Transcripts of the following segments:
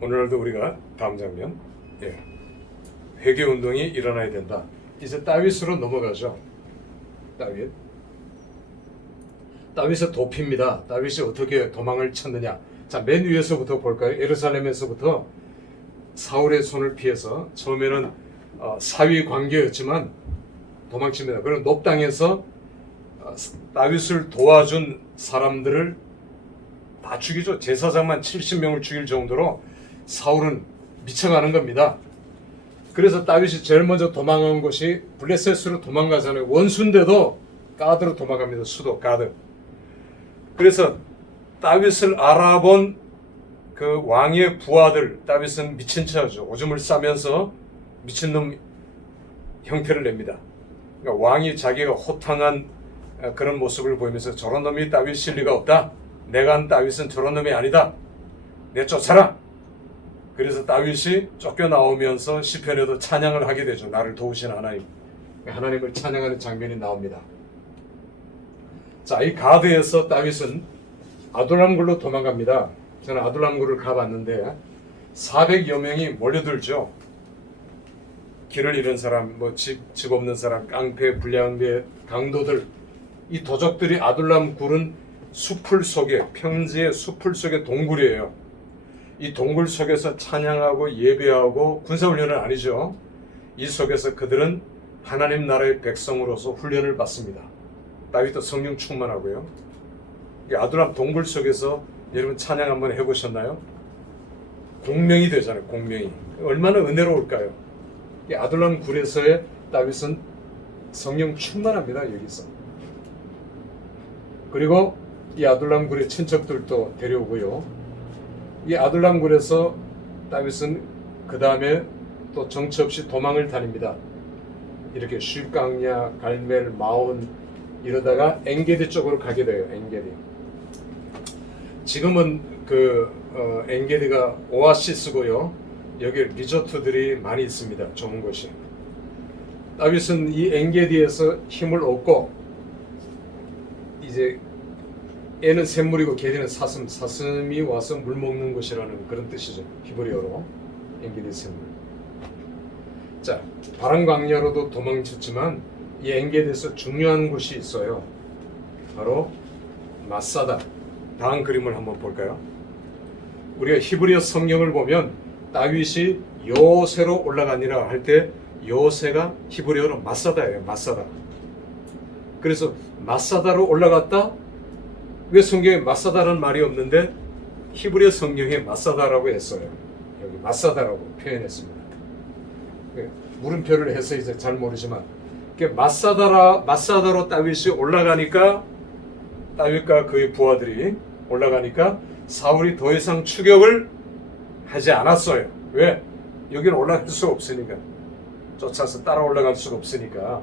오늘도 우리가 다음 장면, 회개 운동이 일어나야 된다. 이제 다윗으로 넘어가죠. 다윗의 도피입니다. 다윗이 어떻게 도망을 쳤느냐. 자, 맨 위에서부터 볼까요? 예루살렘에서부터 사울의 손을 피해서 처음에는 사위 관계였지만 도망칩니다. 그리고 높당에서 다윗을 도와준 사람들을 다 죽이죠. 제사장만 70명을 죽일 정도로 사울은 미쳐가는 겁니다. 그래서 다윗이 제일 먼저 도망간 곳이 블레셋으로 도망가잖아요. 원수인데도 가드로 도망갑니다. 수도 가드. 그래서 다윗을 알아본 그 왕의 부하들, 다윗은 미친 척하죠. 오줌을 싸면서 미친놈 형태를 냅니다. 그러니까 왕이 자기가 호탕한 그런 모습을 보이면서 저런 놈이 다윗일 리가 없다. 내가 한 다윗은 저런 놈이 아니다. 내쫓아라. 그래서 다윗이 쫓겨나오면서 시편에도 찬양을 하게 되죠. 나를 도우신 하나님. 하나님을 찬양하는 장면이 나옵니다. 자, 이 가드에서 다윗은 아둘람굴로 도망갑니다. 저는 아둘람굴을 가봤는데 400여 명이 몰려들죠. 길을 잃은 사람, 집 없는 사람, 깡패, 불량배, 강도들. 이 도적들이 아둘람굴은 숲을 속에, 평지의 숲을 속에 동굴이에요. 이 동굴 속에서 찬양하고 예배하고 군사훈련은 아니죠. 이 속에서 그들은 하나님 나라의 백성으로서 훈련을 받습니다. 다윗도 성령 충만하고요. 이 아둘람 동굴 속에서 여러분 찬양 한번 해보셨나요? 공명이 되잖아요. 공명이. 얼마나 은혜로울까요? 이 아둘람 굴에서의 다윗은 성령 충만합니다. 여기서. 그리고 이 아둘람 굴의 친척들도 데려오고요. 이 아둘람 굴에서 다윗은 그 다음에 또 정처 없이 도망을 다닙니다. 이렇게 슈강야, 갈멜, 마온 이러다가 엔게디 쪽으로 가게 돼요. 엔게디. 지금은 엔게디가 오아시스고요. 여기 리조트들이 많이 있습니다. 좋은 곳이. 다윗은 이 엔게디에서 힘을 얻고 이제 애는 샘물이고 게디는 사슴, 사슴이 와서 물 먹는 곳이라는 그런 뜻이죠. 히브리어로 엔게디 샘물. 자, 바람 광야로도 도망쳤지만 이 엔게디에서 중요한 곳이 있어요. 바로 마사다. 다음 그림을 한번 볼까요? 우리가 히브리어 성경을 보면 다윗이 요새로 올라가니라 할 때 요새가 히브리어로 마사다예요. 마사다. 그래서 마사다로 올라갔다. 왜 성경에 마사다라는 말이 없는데 히브리어 성경에 마사다라고 했어요. 여기 마사다라고 표현했습니다. 물음표를 해서 이제 잘 모르지만 마사다로 다윗이 올라가니까 다윗과 그의 부하들이 올라가니까 사울이 더 이상 추격을 하지 않았어요. 왜? 여기는 올라갈 수가 없으니까. 쫓아서 따라 올라갈 수가 없으니까.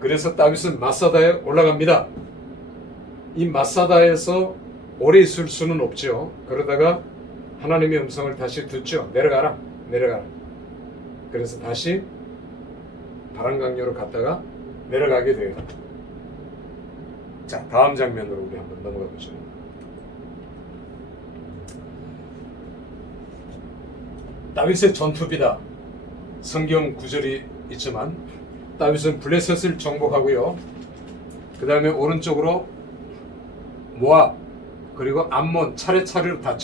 그래서 다윗은 마사다에 올라갑니다. 이 마사다에서 오래 있을 수는 없죠. 그러다가 하나님의 음성을 다시 듣죠. 내려가라. 그래서 다시 바람강요로 갔다가 내려가게 돼요. 자, 다음 장면으로 우리 한번 넘어가 보죠. 다윗의 전투비다. 성경 구절이 있지만 다윗은 블레셋을 정복하고요. 그 다음에 오른쪽으로 모압 그리고 암몬 차례차례로 다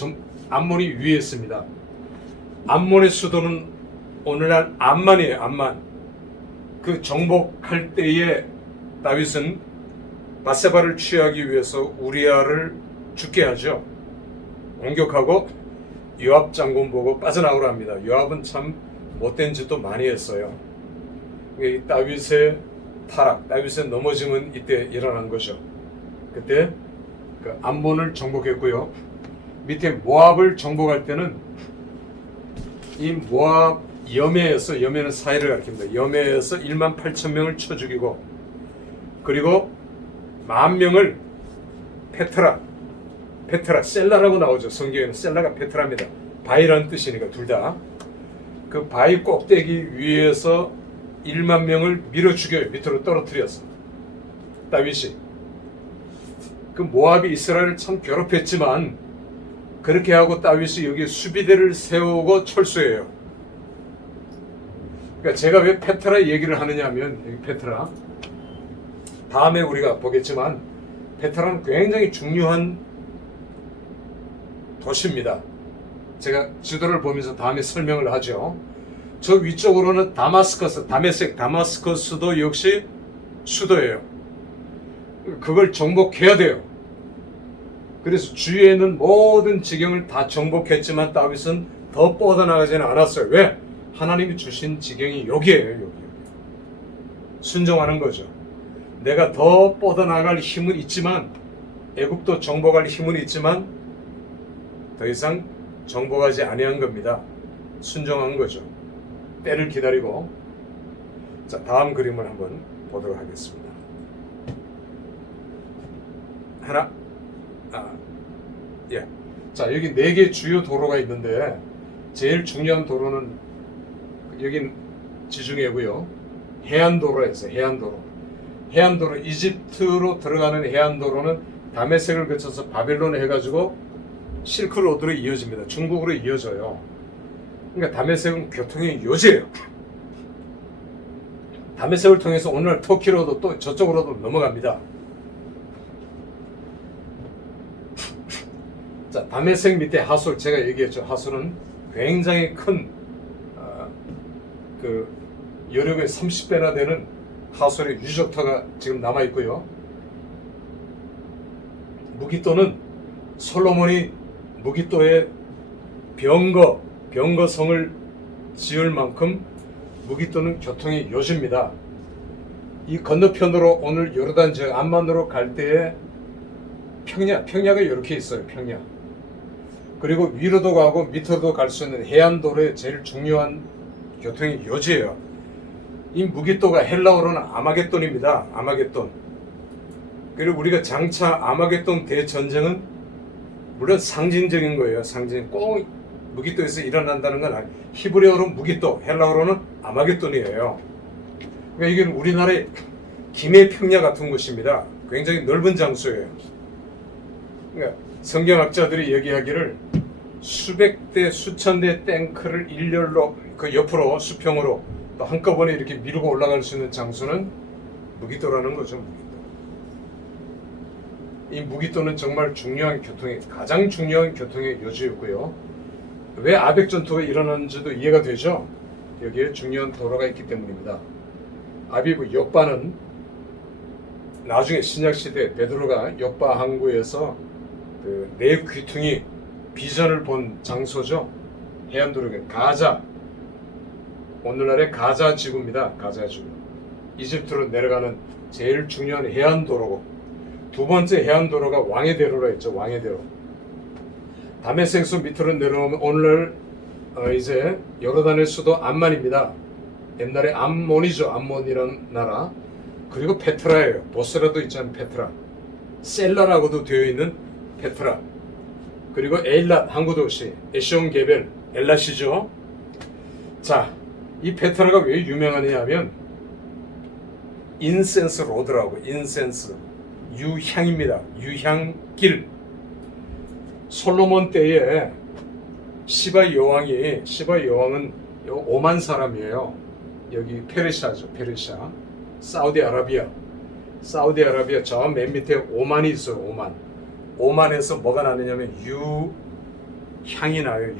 암몬이 위에 있습니다. 암몬의 수도는 오늘날 암만이에요. 암만. 그 정복할 때에 다윗은 바세바를 취하기 위해서 우리아를 죽게 하죠. 공격하고 요압 장군 보고 빠져나오라 합니다. 요압은 참 못된 짓도 많이 했어요. 이 다윗의 타락, 다윗의 넘어짐은 이때 일어난 거죠. 그때 그 암몬을 정복했고요. 밑에 모압을 정복할 때는 이 모압 염해는 사해를 가리킵니다. 염해에서 1만 8천 명을 쳐 죽이고 그리고 10,000명을 페트라, 셀라라고 나오죠. 성경에는 셀라가 페트라입니다. 바위라는 뜻이니까 둘 다. 그 바위 꼭대기 위에서 1만 명을 밀어 죽여요. 밑으로 떨어뜨렸어. 다윗이. 그 모압이 이스라엘을 참 괴롭혔지만 그렇게 하고 다윗이 여기 수비대를 세우고 철수해요. 그러니까 제가 왜 페트라 얘기를 하느냐 하면 여기 페트라 다음에 우리가 보겠지만 페트라는 굉장히 중요한 도시입니다. 제가 지도를 보면서 다음에 설명을 하죠. 저 위쪽으로는 다마스커스, 다마스커스도 역시 수도예요. 그걸 정복해야 돼요. 그래서 주위에 있는 모든 지경을 다 정복했지만 다윗은 더 뻗어나가지는 않았어요. 왜? 하나님이 주신 지경이 여기에요. 여기. 순종하는 거죠. 내가 더 뻗어나갈 힘은 있지만 애굽도 정복할 힘은 있지만 더 이상 정복하지 아니한 겁니다. 순종한 거죠. 때를 기다리고. 자, 다음 그림을 한번 보도록 하겠습니다. 예. 자, 여기 4개 주요 도로가 있는데 제일 중요한 도로는 여긴 지중해고요. 해안도로에서 해안도로 이집트로 들어가는 해안도로는 다메섹을 거쳐서 바벨론에 해가지고 실크로드로 이어집니다. 중국으로 이어져요. 그러니까 다메섹은 교통의 요지예요. 다메섹을 통해서 오늘 터키로도 또 저쪽으로도 넘어갑니다. 자, 다메섹 밑에 하솔, 제가 얘기했죠. 하솔은 굉장히 큰 여력의 30배나 되는 하솔의 유적터가 지금 남아 있고요. 무기또는 솔로몬이 무기또에 병거성을 지을 만큼 무기또는 교통의 요지입니다. 이 건너편으로 오늘 요르단 지역 암만으로 갈 때에 평야가 이렇게 있어요. 평야. 그리고 위로도 가고 밑으로도 갈 수 있는 해안도로의 제일 중요한 교통의 요지예요. 이 무기또가 헬라어로는 아마겟돈입니다. 아마겟돈. 그리고 우리가 장차 아마겟돈 대전쟁은 물론 상징적인 거예요. 꼭 무기또에서 일어난다는 건 아니에요. 히브리어로 무기또, 헬라어로는 아마겟돈이에요. 그러니까 이게 우리나라의 김해 평야 같은 곳입니다. 굉장히 넓은 장소예요. 그러니까 성경학자들이 얘기하기를 수백 대, 수천 대 탱크를 일렬로 그 옆으로 수평으로 또 한꺼번에 이렇게 밀고 올라갈 수 있는 장소는 무기또라는 거죠. 무기또. 이 무기또는 정말 가장 중요한 교통의 요지였고요. 왜 아벡 전투가 일어났는지도 이해가 되죠. 여기에 중요한 도로가 있기 때문입니다. 아비브 욥바는 나중에 신약시대 베드로가 욥바 항구에서 네 귀퉁이 비전을 본 장소죠. 해안도로가 가자, 오늘날의 가자 지구입니다. 가자 지구. 이집트로 내려가는 제일 중요한 해안도로고, 두 번째 해안도로가 왕의대로로 했죠. 왕의대로. 다메섹서 밑으로 내려오면 오늘 이제 요르단의 수도 암만입니다. 옛날에 암몬이죠. 암몬이라는 나라. 그리고 페트라예요. 보스라도 있잖아요. 페트라. 셀라라고도 되어 있는 페트라. 그리고 에일랏 항구도시, 에시온 게벨, 엘라시죠. 자, 이 페트라가 왜 유명하냐 하면 인센스 로드라고, 인센스, 유향입니다. 유향길. 솔로몬 때에 시바 여왕은 오만 사람이에요. 여기 페르시아죠. 페르시아. 사우디아라비아 저 맨 밑에 오만이 있어요. 오만에서 뭐가 나느냐면 유향이 나요.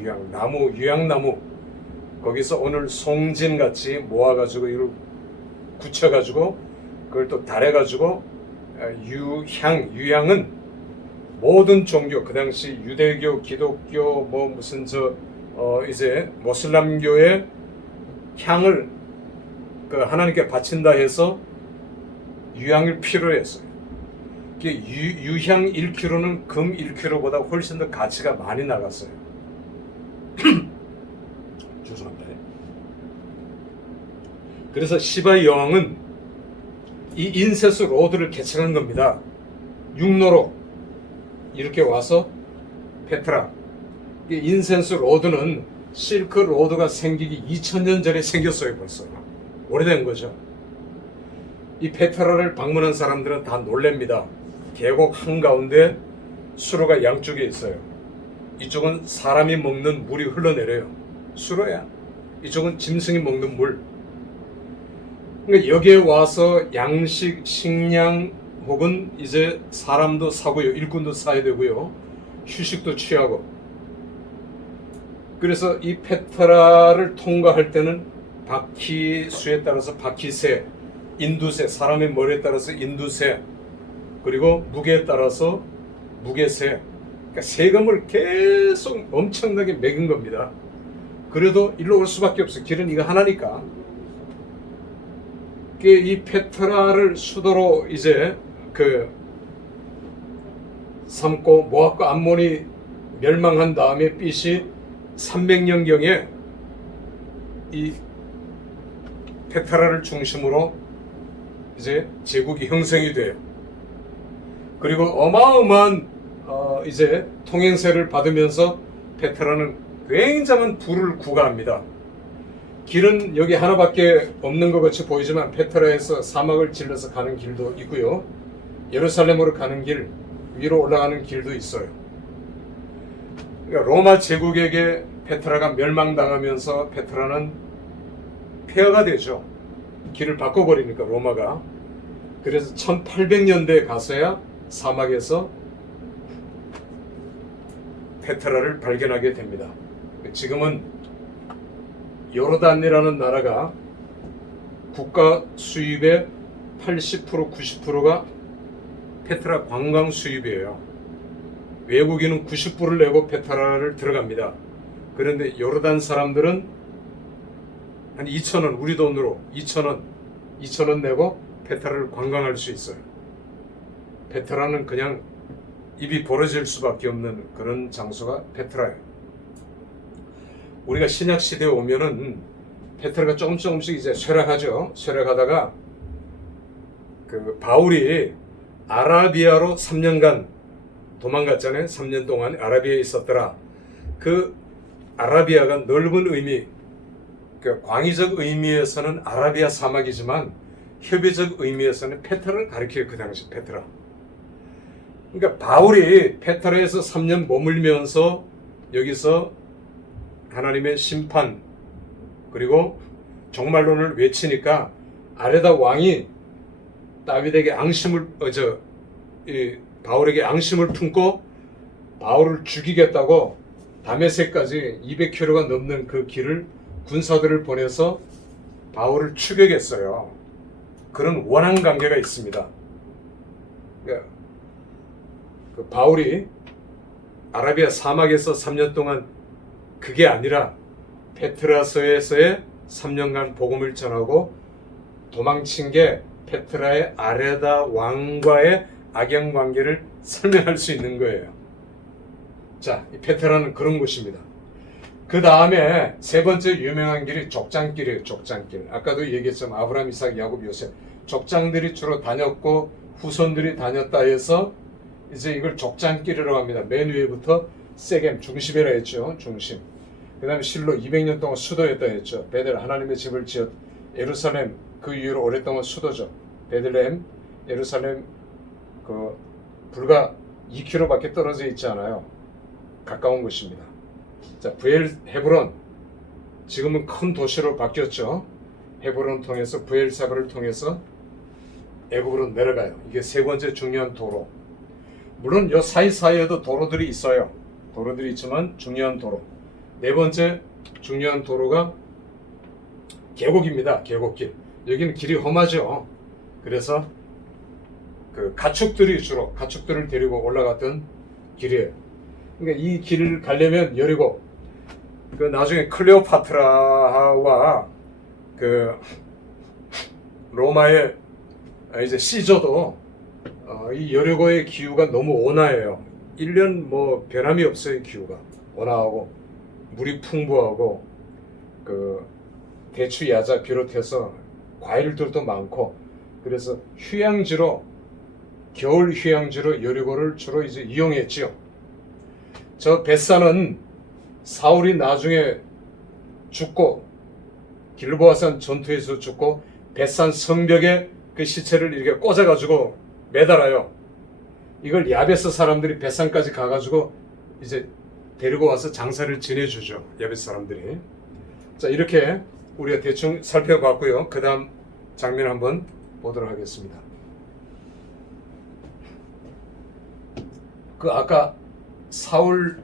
유향나무. 거기서 오늘 송진같이 모아가지고 이걸 굳혀가지고 그걸 또 달해가지고 유향은 모든 종교, 그 당시 유대교, 기독교, 이제 모슬람교의 향을 하나님께 바친다 해서 유향을 필요로 했어요. 유향 1kg는 금 1kg보다 훨씬 더 가치가 많이 나갔어요. 죄송합니다. 그래서 시바 여왕은 이 인세스 로드를 개척한 겁니다. 육로로 이렇게 와서 페트라. 이 인센스 로드는 실크 로드가 생기기 2000년 전에 생겼어요. 벌써 오래된 거죠. 이 페트라를 방문한 사람들은 다 놀랍니다. 계곡 한가운데 수로가 양쪽에 있어요. 이쪽은 사람이 먹는 물이 흘러내려요. 수로야. 이쪽은 짐승이 먹는 물. 그러니까 여기에 와서 양식, 식량 혹은 이제 사람도 사고요. 일꾼도 사야 되고요. 휴식도 취하고. 그래서 이 페트라를 통과할 때는 바퀴 수에 따라서 바퀴세, 인두세, 사람의 머리에 따라서 인두세, 그리고 무게에 따라서 무게세. 그러니까 세금을 계속 엄청나게 매긴 겁니다. 그래도 일로 올 수밖에 없어. 길은 이거 하나니까. 이 페트라를 수도로 이제 삼고 모압과 암몬이 멸망한 다음에 BC 300년경에 이 페트라를 중심으로 이제 제국이 형성이 돼요. 그리고 어마어마한 이제 통행세를 받으면서 페트라는 굉장한 부를 구가합니다. 길은 여기 하나밖에 없는 것 같이 보이지만 페트라에서 사막을 질러서 가는 길도 있고요. 예루살렘으로 가는 길, 위로 올라가는 길도 있어요. 그러니까 로마 제국에게 페트라가 멸망당하면서 페트라는 폐허가 되죠. 길을 바꿔버리니까 로마가. 그래서 1800년대에 가서야 사막에서 페트라를 발견하게 됩니다. 지금은 요르단이라는 나라가 국가 수입의 80% 90%가 페트라 관광 수입이에요. 외국인은 90불을 내고 페트라를 들어갑니다. 그런데 요르단 사람들은 한 2,000원, 우리 돈으로 2,000원 내고 페트라를 관광할 수 있어요. 페트라는 그냥 입이 벌어질 수밖에 없는 그런 장소가 페트라예요. 우리가 신약 시대에 오면은 페트라가 조금씩 이제 쇠락하죠. 쇠락하다가 바울이 아라비아로 3년간 도망갔잖아요. 3년 동안 아라비아에 있었더라. 그 아라비아가 넓은 의미, 광의적 의미에서는 아라비아 사막이지만 협의적 의미에서는 페트라를 가리켜요. 그 당시 페트라. 그러니까 바울이 페트라에서 3년 머물면서 여기서 하나님의 심판 그리고 종말론을 외치니까 아레다 왕이 다윗에게 바울에게 앙심을 품고 바울을 죽이겠다고 다메섹까지 200km가 넘는 그 길을 군사들을 보내서 바울을 추격했어요. 그런 원한 관계가 있습니다. 그러니까 바울이 아라비아 사막에서 3년 동안 그게 아니라 페트라서에서의 3년간 복음을 전하고 도망친 게 페트라의 아레다 왕과의 악연 관계를 설명할 수 있는 거예요. 자, 이 페트라는 그런 곳입니다. 그 다음에 세 번째 유명한 길이 족장길이에요. 족장길. 아까도 얘기했지만 아브라함, 이삭, 야곱, 요셉 족장들이 주로 다녔고 후손들이 다녔다 해서 이제 이걸 족장길이라고 합니다. 맨 위에부터 세겜 중심이라 했죠. 중심. 그 다음에 실로 200년 동안 수도였다 했죠. 베델 하나님의 집을 지었. 예루살렘 그 이후로 오랫동안 수도죠. 베들레헴, 예루살렘 불과 2km밖에 떨어져 있지 않아요. 가까운 곳입니다. 자, 헤브론 지금은 큰 도시로 바뀌었죠. 헤브론 통해서 브엘사바를 통해서 애굽으로 내려가요. 이게 세 번째 중요한 도로. 물론 이 사이사이에도 도로들이 있어요. 도로들이 있지만 중요한 도로. 네 번째 중요한 도로가 계곡입니다. 계곡길. 여기는 길이 험하죠. 그래서 가축들이 주로 가축들을 데리고 올라갔던 길이에요. 그러니까 이 길을 가려면 여리고 나중에 클레오파트라와 로마의 이제 시저도 이 여리고의 기후가 너무 온화해요. 1년 변함이 없어요. 기후가 온화하고 물이 풍부하고 대추 야자 비롯해서 과일들도 많고 그래서 휴양지로 겨울 휴양지로 여리고를 주로 이제 이용했지요. 저 벳산은 사울이 나중에 죽고 길보아산 전투에서 죽고 벳산 성벽에 그 시체를 이렇게 꽂아가지고 매달아요. 이걸 야베스 사람들이 벳산까지 가가지고 이제 데리고 와서 장사를 지내주죠. 야베스 사람들이. 자, 이렇게 우리가 대충 살펴봤고요. 그 다음 장면 한번 보도록 하겠습니다. 그 아까 사울의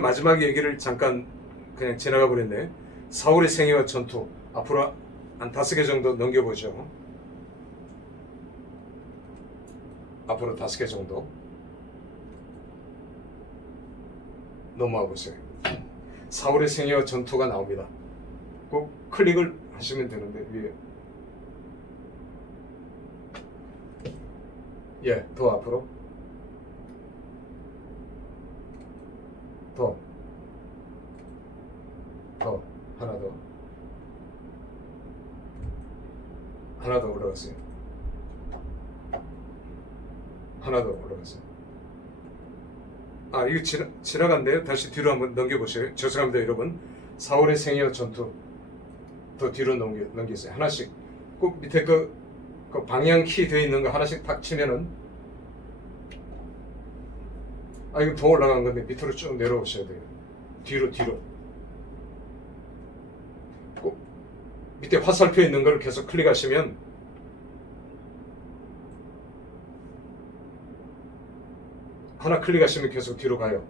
마지막 얘기를 잠깐 그냥 지나가 버렸네. 사울의 생애와 전투 앞으로 한 5개 정도 넘겨보죠. 앞으로 5개 정도 넘어와 보세요. 사울의 생애와 전투가 나옵니다. 꼭 클릭을 하시면 되는데 위에 더 앞으로 더 하나 더 올라갔어요. 하나 더 올라갔어요. 아, 이거 지나간대요. 다시 뒤로 한번 넘겨보세요. 죄송합니다, 여러분. 사울의 생애와 전투 더 뒤로 넘기세요. 하나씩 꼭 밑에 그 방향 키 되어 있는 거 하나씩 탁 치면은, 아, 이거 더 올라간 건데 밑으로 쭉 내려오셔야 돼요. 뒤로 꼭 밑에 화살표 있는 걸 계속 클릭하시면 하나 클릭하시면 계속 뒤로 가요.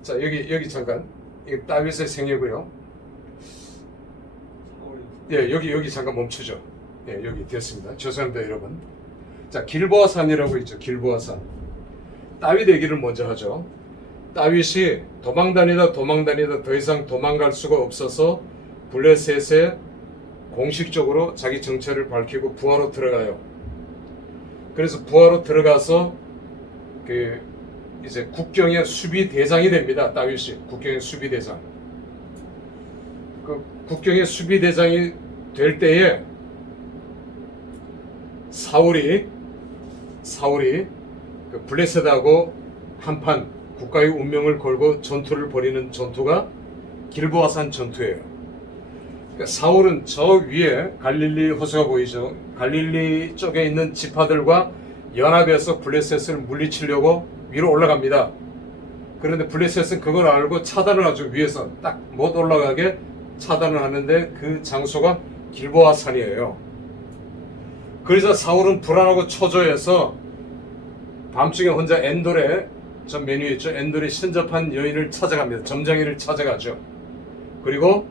자, 여기 잠깐, 이게 다윗의 생애고요. 여기 잠깐 멈추죠. 여기 됐습니다. 죄송합니다, 여러분. 자, 길보아산이라고 있죠. 길보아산. 다윗 얘기를 먼저 하죠. 다윗이 도망다니다 더 이상 도망갈 수가 없어서 블레셋에 공식적으로 자기 정체를 밝히고 부하로 들어가요. 그래서 부하로 들어가서 이제 국경의 수비 대장이 됩니다. 다윗이 국경의 수비 대장. 그 국경의 수비 대장이 될 때에 사울이 그 블레셋하고 한판 국가의 운명을 걸고 전투를 벌이는 전투가 길보아산 전투예요. 그러니까 사울은 저 위에 갈릴리 호수가 보이죠. 갈릴리 쪽에 있는 지파들과 연합해서 블레셋을 물리치려고 위로 올라갑니다. 그런데 블레셋은 그걸 알고 차단을 하죠. 위에서 딱 못 올라가게 차단을 하는데 그 장소가 길보아산이에요. 그래서 사울은 불안하고 초조해서 밤중에 혼자 엔돌에, 저 메뉴에 있죠. 엔돌에 신접한 여인을 찾아갑니다. 점장이를 찾아가죠. 그리고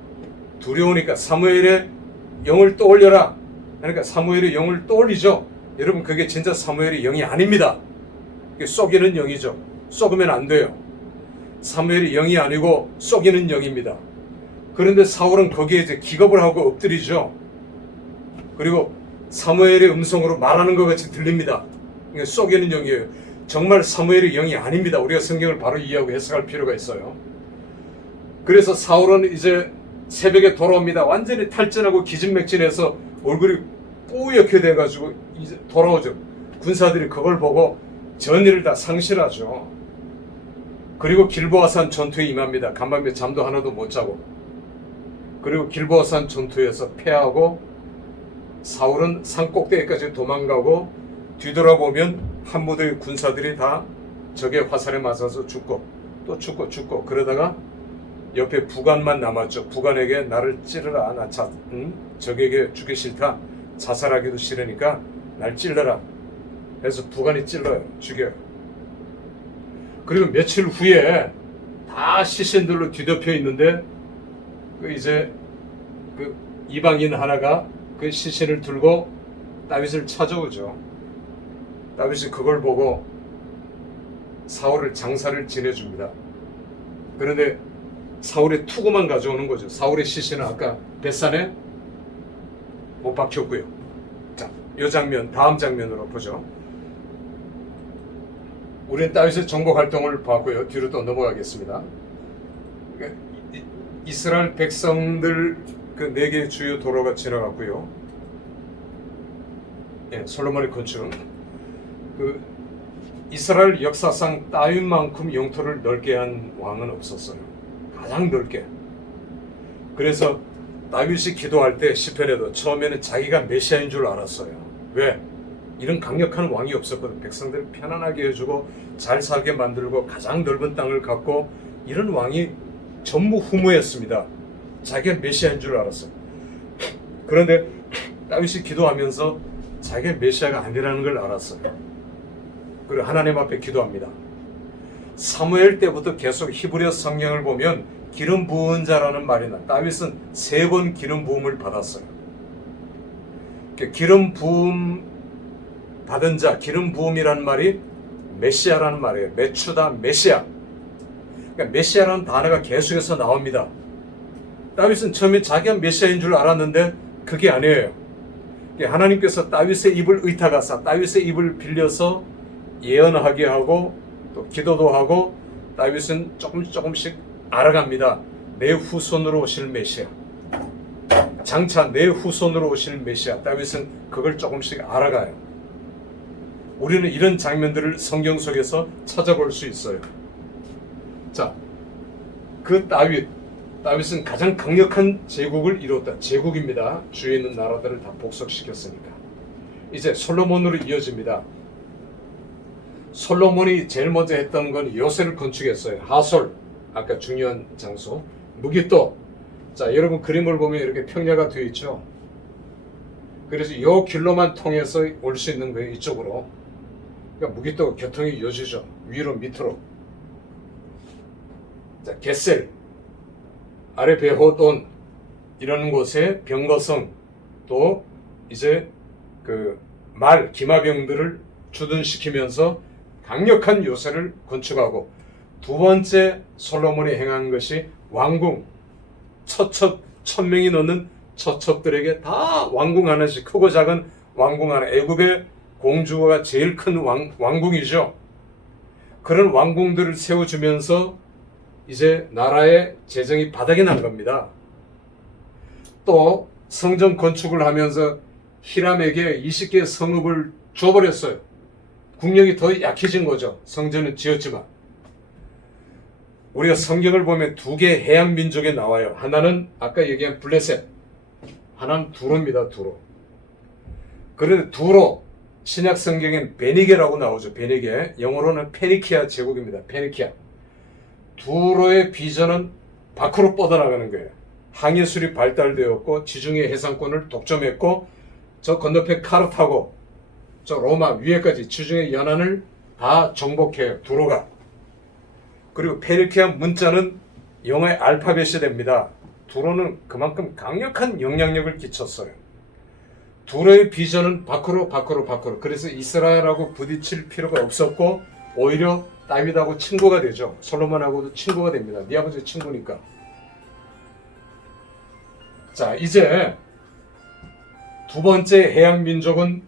두려우니까 사무엘의 영을 떠올려라. 그러니까 사무엘의 영을 떠올리죠. 여러분, 그게 진짜 사무엘의 영이 아닙니다. 그게 속이는 영이죠. 속으면 안 돼요. 사무엘의 영이 아니고 속이는 영입니다. 그런데 사울은 거기에 이제 기겁을 하고 엎드리죠. 그리고 사무엘의 음성으로 말하는 것 같이 들립니다. 이게 속이는 영이에요. 정말 사무엘의 영이 아닙니다. 우리가 성경을 바로 이해하고 해석할 필요가 있어요. 그래서 사울은 이제 새벽에 돌아옵니다. 완전히 탈진하고 기진맥진해서 얼굴이 뿌옇게 돼가지고 이제 돌아오죠. 군사들이 그걸 보고 전의를 다 상실하죠. 그리고 길보아산 전투에 임합니다. 간밤에 잠도 하나도 못 자고. 그리고 길보아산 전투에서 패하고 사울은 산 꼭대기까지 도망가고 뒤돌아보면 한 무대의 군사들이 다 적의 화살에 맞아서 죽고 또 죽고 그러다가 옆에 부관만 남았죠. 부관에게 나를 찌르라. 적에게 죽기 싫다. 자살하기도 싫으니까 날 찔러라. 그래서 부관이 찔러요. 죽여요. 그리고 며칠 후에 다 시신들로 뒤덮여 있는데 이제 그 이방인 하나가 그 시신을 들고 다윗을 찾아오죠. 다윗이 그걸 보고 사울을 장사를 지내줍니다. 그런데 사울의 투구만 가져오는 거죠. 사울의 시신은 아까 벳산에 못 박혔고요. 자, 이 장면, 다음 장면으로 보죠. 우리는 다윗의 정복 활동을 봤고요. 뒤로 또 넘어가겠습니다. 이스라엘 백성들 그 4개의 주요 도로가 지나갔고요. 솔로몬의 건축. 그 이스라엘 역사상 다윗만큼 영토를 넓게 한 왕은 없었어요. 가장 넓게. 그래서 다윗이 기도할 때 시편에도 처음에는 자기가 메시아인 줄 알았어요. 왜? 이런 강력한 왕이 없었거든. 백성들을 편안하게 해주고 잘 살게 만들고 가장 넓은 땅을 갖고 이런 왕이 전무후무했습니다. 자기가 메시아인 줄 알았어요. 그런데 다윗이 기도하면서 자기가 메시아가 아니라는 걸 알았어요. 그리고 하나님 앞에 기도합니다. 사무엘 때부터 계속 히브리어 성경을 보면 기름 부은 자라는 말이 나. 다윗은 3번 기름 부음을 받았어요. 기름 부음 받은 자, 기름 부음이라는 말이 메시아라는 말이에요. 메추다, 메시아. 그러니까 메시아라는 단어가 계속해서 나옵니다. 다윗은 처음에 자기가 메시아인 줄 알았는데 그게 아니에요. 하나님께서 다윗의 입을 의탁하사 다윗의 입을 빌려서 예언하게 하고 또 기도도 하고 다윗은 조금씩 알아갑니다. 내 후손으로 오실 메시아. 장차 내 후손으로 오실 메시아. 다윗은 그걸 조금씩 알아가요. 우리는 이런 장면들을 성경 속에서 찾아볼 수 있어요. 자, 그 다윗은 가장 강력한 제국을 이뤘다. 제국입니다. 주위에 있는 나라들을 다 복속시켰으니까. 이제 솔로몬으로 이어집니다. 솔로몬이 제일 먼저 했던 건 요새를 건축했어요. 하솔, 아까 중요한 장소. 무기또. 자, 여러분 그림을 보면 이렇게 평야가 되어 있죠. 그래서 이 길로만 통해서 올 수 있는 거예요. 이쪽으로. 그러니까 무기또 교통이 이어지죠. 위로 밑으로. 자, 겟셀, 아래 베호돈 이런 곳에 병거성 또 이제 그 말 기마병들을 주둔시키면서 강력한 요새를 건축하고, 두 번째 솔로몬이 행한 것이 왕궁. 처첩 1000명이 넘는 처첩들에게 다 왕궁 하나씩, 크고 작은 왕궁 하나. 애굽의 공주가 제일 큰 왕궁이죠. 그런 왕궁들을 세워주면서 이제 나라의 재정이 바닥이 난 겁니다. 또 성전 건축을 하면서 히람에게 20개의 성읍을 줘버렸어요. 국력이 더 약해진 거죠. 성전은 지었지만. 우리가 성경을 보면 2개의 해양 민족에 나와요. 하나는 아까 얘기한 블레셋, 하나는 두로입니다. 두로. 그런데 두로, 신약 성경엔 베니게라고 나오죠. 베니게. 영어로는 페니키아 제국입니다. 페니키아. 두로의 비전은 밖으로 뻗어나가는 거예요. 항해술이 발달되었고 지중해 해상권을 독점했고, 저 건너편 카르타고 저 로마 위에까지 지중해 연안을 다 정복해요. 두로가. 그리고 페니키아 문자는 영어의 알파벳이 됩니다. 두로는 그만큼 강력한 영향력을 끼쳤어요. 두로의 비전은 밖으로. 그래서 이스라엘하고 부딪힐 필요가 없었고 오히려 다윗하고 친구가 되죠. 솔로몬하고도 친구가 됩니다. 네 아버지 친구니까. 자, 이제 두 번째 해양 민족은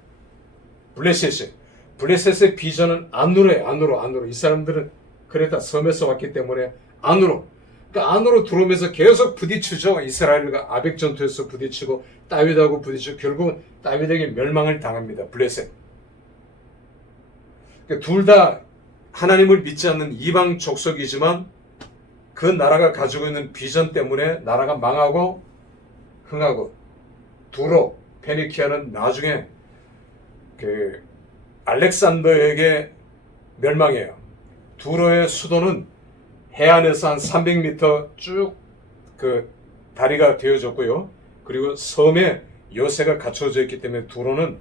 블레셋이. 블레셋의 비전은 안으로. 이 사람들은 그레타 섬에서 왔기 때문에 안으로. 그러니까 안으로 들어오면서 계속 부딪히죠. 이스라엘과 아벡 전투에서 부딪히고 다윗하고 부딪히고 결국은 다윗에게 멸망을 당합니다. 블레셋. 그러니까 둘 다 하나님을 믿지 않는 이방 족속이지만 그 나라가 가지고 있는 비전 때문에 나라가 망하고 흥하고, 두로, 페니키아는 나중에 그 알렉산더에게 멸망해요. 두로의 수도는 해안에서 한 300m 쭉 그 다리가 되어졌고요. 그리고 섬에 요새가 갖춰져 있기 때문에 두로는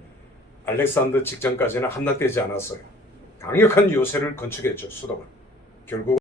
알렉산더 직전까지는 함락되지 않았어요. 강력한 요새를 건축했죠. 수도가. 결국